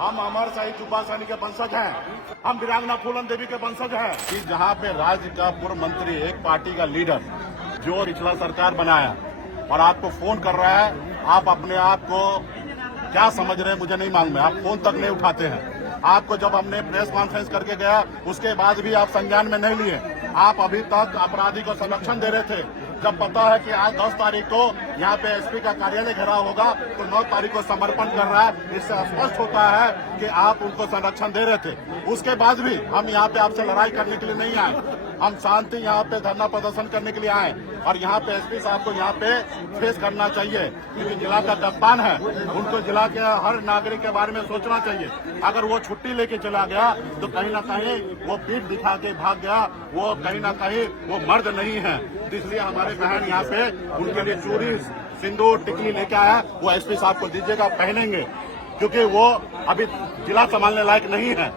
हम अमर शहीद जुब्बा सैनी के वंशज हैं। हम वीरांगना फूलन देवी के वंशज हैं। कि जहाँ पे राज्य का पूर्व मंत्री, एक पार्टी का लीडर जो पिछला सरकार बनाया और आपको फोन कर रहा है, आप अपने आप को क्या समझ रहे हैं मुझे नहीं मालूम है। आप फोन तक नहीं उठाते हैं। आपको जब हमने प्रेस कॉन्फ्रेंस करके गया उसके बाद भी आप संज्ञान में नहीं लिए। आप अभी तक अपराधी को संरक्षण दे रहे थे, जब पता है कि आज 10 तारीख को यहाँ पे एसपी का कार्यालय घेराव होगा तो 9 तारीख को समर्पण कर रहा है। इससे स्पष्ट होता है कि आप उनको संरक्षण दे रहे थे। उसके बाद भी हम यहाँ पे आपसे लड़ाई करने के लिए नहीं आए। हम शांति यहाँ पे धरना प्रदर्शन करने के लिए आए और यहाँ पे एसपी साहब को यहाँ पे फेस करना चाहिए, क्योंकि जिला का कप्तान है। उनको जिला के हर नागरिक के बारे में सोचना चाहिए। अगर वो छुट्टी लेके चला गया तो कहीं ना कहीं वो पीठ दिखा के भाग गया, वो कहीं ना कहीं वो मर्द नहीं है। इसलिए हमारे बहन यहाँ पे उनके लिए चूड़ी, सिंदूर, टिकली लेके आया, वो एसपी साहब को दीजिएगा, पहनेंगे, क्योंकि वो अभी जिला संभालने लायक नहीं है।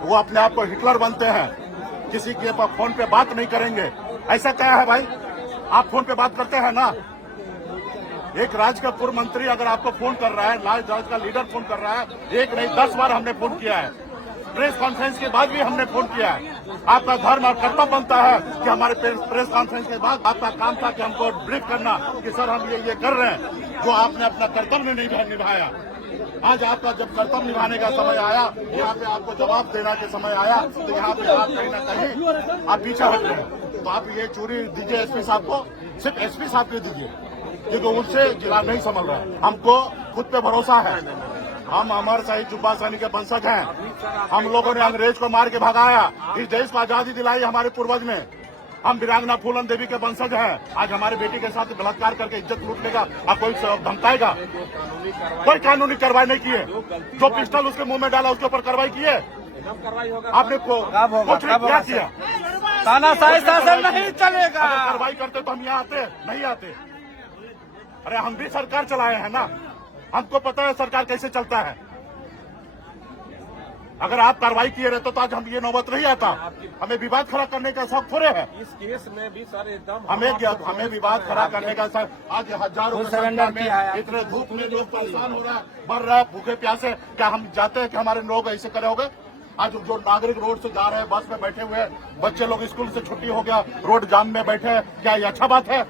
वो अपने आप को हिटलर बनते हैं, किसी के फोन पे बात नहीं करेंगे। ऐसा क्या है भाई, आप फोन पे बात करते हैं ना। एक राज्य का पूर्व मंत्री अगर आपको फोन कर रहा है, राज्य का लीडर फोन कर रहा है, एक नहीं 10 बार हमने फोन किया है। प्रेस कॉन्फ्रेंस के बाद भी हमने फोन किया है। आपका धर्म और कर्तव्य बनता है कि हमारे प्रेस कॉन्फ्रेंस के बाद आपका काम था कि हमको ब्रीफ करना कि सर हम ये कर रहे हैं, जो आपने अपना कर्तव्य नहीं निभाया। आज आपका जब कर्तव्य निभाने का समय आया, यहाँ पे आपको जवाब देने के समय आया, तो यहाँ पे आप कहीं ना कहीं आप पीछे हट रहे हैं। तो आप ये चूड़ी दीजिए एसपी साहब को, सिर्फ एसपी साहब को दीजिए, क्योंकि उनसे जिला नहीं संभल रहा है। हमको खुद पे भरोसा है। हम अमर शहीद जुब्बा सैनी के वंशज हैं। हम लोगों ने अंग्रेज को मार के भगाया, इस देश को आजादी दिलाई हमारे पूर्वज ने। हम वीरांगना फूलन देवी के वंशज हैं। आज हमारे बेटी के साथ बलात्कार करके इज्जत लूट लेगा, आप कोई धमकाएगा? कोई कानूनी कार्रवाई नहीं किए। जो पिस्टल उसके मुंह में डाला उसके ऊपर कार्रवाई किए। आपने कुछ क्या किया? तानाशाही शासन नहीं चलेगा। अगर कार्रवाई करते तो हम यहाँ आते नहीं आते। अरे हम भी सरकार चलाए हैं ना, हमको पता है सरकार कैसे चलता है। अगर आप कार्रवाई किए रहते तो आज हम ये नौबत नहीं आता। हमें विवाद खड़ा करने का शौक थोड़े है। इस केस में भी सर एकदम हमें विवाद खड़ा करने का शौक। आज हजारों की संख्या में इतने धूप में लोग परेशान हो रहा है, मर रहा है भूखे प्यासे। क्या हम चाहते हैं कि हमारे लोग ऐसे करे होंगे? आज जो नागरिक रोड से जा रहे हैं, बस में बैठे हुए हैं, बच्चे लोग स्कूल से छुट्टी हो गया, रोड जाम में बैठे हैं, क्या ये अच्छा बात है?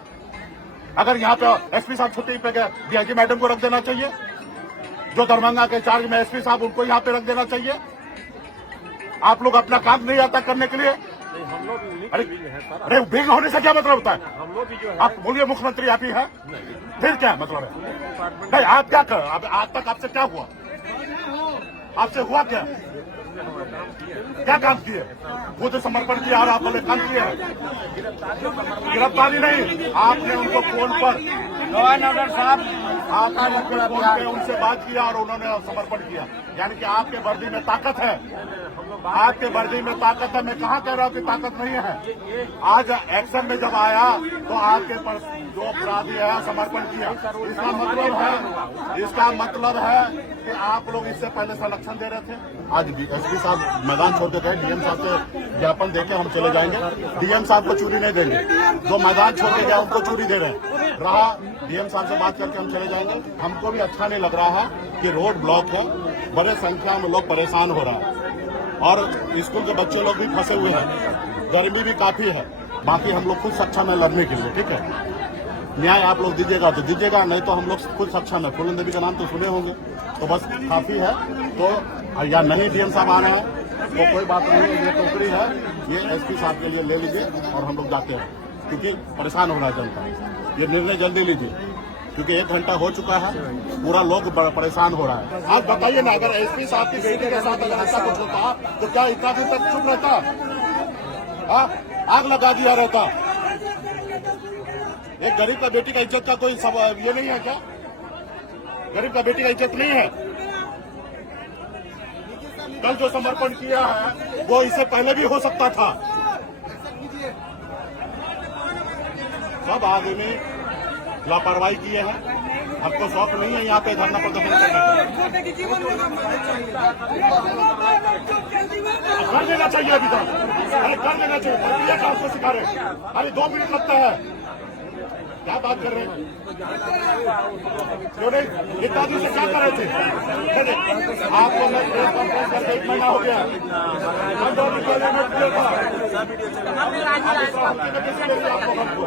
अगर यहाँ पे एसपी साहब छुट्टी पे गए, डीआईजी मैडम को रख देना चाहिए। जो दरभंगा के चार्ज में एसपी साहब, उनको यहाँ पे रख देना चाहिए। आप लोग अपना काम नहीं आता करने के लिए। हम लोग अरे बिग होने से क्या मतलब होता है? हम लोग भी जो है, आप बोलिए मुख्यमंत्री आप ही है, फिर क्या मतलब है? नहीं, आप क्या कर, आज तक आपसे क्या हुआ? आपसे हुआ क्या? क्या काम किए? वो तो समर्पण किया और आप बोले काम किए हैं। गिरफ्तारी नहीं, आपने उनको फोन पर लॉ एंड ऑर्डर साहब, आपने फोन पे उनसे बात किया और उन्होंने समर्पण किया। यानी कि आपके वर्दी में ताकत है। आपके वर्दी में ताकत है। मैं कहाँ कह रहा हूँ कि ताकत नहीं है। आज एक्शन में जब आया तो आपके पर जो अपराधी है समर्पण किया। इसका मतलब है कि आप लोग इससे पहले संरक्षण दे रहे थे। आज एसपी साहब मैदान छोड़ के गए, डीएम साहब से ज्ञापन देके हम चले जाएंगे। डीएम साहब को चूड़ी नहीं देंगे, जो मैदान छोड़ के गया उनको चूड़ी दे रहे हैं। रहा डीएम साहब से बात करके हम चले जाएंगे। हमको भी अच्छा नहीं लग रहा है कि रोड ब्लॉक है, बड़े संख्या में लोग परेशान हो रहा है और स्कूल के बच्चे लोग भी फंसे हुए हैं, गर्मी भी काफी है। बाकी हम लोग खुद सक्षम है लड़ने के लिए। ठीक है, न्याय आप लोग दीजिएगा तो दीजिएगा, नहीं तो हम लोग खुद सक्षम है। फूलन देवी का नाम तो सुने होंगे, तो बस काफी है। तो या नहीं डीएम साहब आना है तो कोई बात नहीं, ये टोकरी है, ये एसपी साहब के लिए ले लीजिए और हम लोग जाते हैं, क्योंकि परेशान हो रहा है जनता। ये निर्णय जल्दी लीजिए, क्योंकि 1 घंटा हो चुका है, पूरा लोग परेशान हो रहा है। आप बताइए ना, अगर एसपी साहब की बेटी के साथ अगर ऐसा कुछ होता तो क्या इतना दिन तक चुप रहता? आग लगा दिया रहता। एक गरीब का बेटी का इज्जत का कोई ये नहीं है क्या? गरीब का बेटी का इज्जत नहीं है? कल जो समर्पण किया है वो इससे पहले भी हो सकता था। सब आदमी लापरवाही किए हैं। हमको शौक नहीं है यहाँ पे धरना प्रदर्शन करने का। कर देना चाहिए अभी तक, अरे कर देना चाहिए। सिखा रहे, अरे 2 मिनट लगता है। क्या बात कर रहे हैं? क्यों नहीं? गीता जी से क्या कर रहे थे? आपको मैं प्रेस कॉन्फ्रेंस करके 1 महीना हो गया। हम 2 मीडिया में किया था। आपको हमको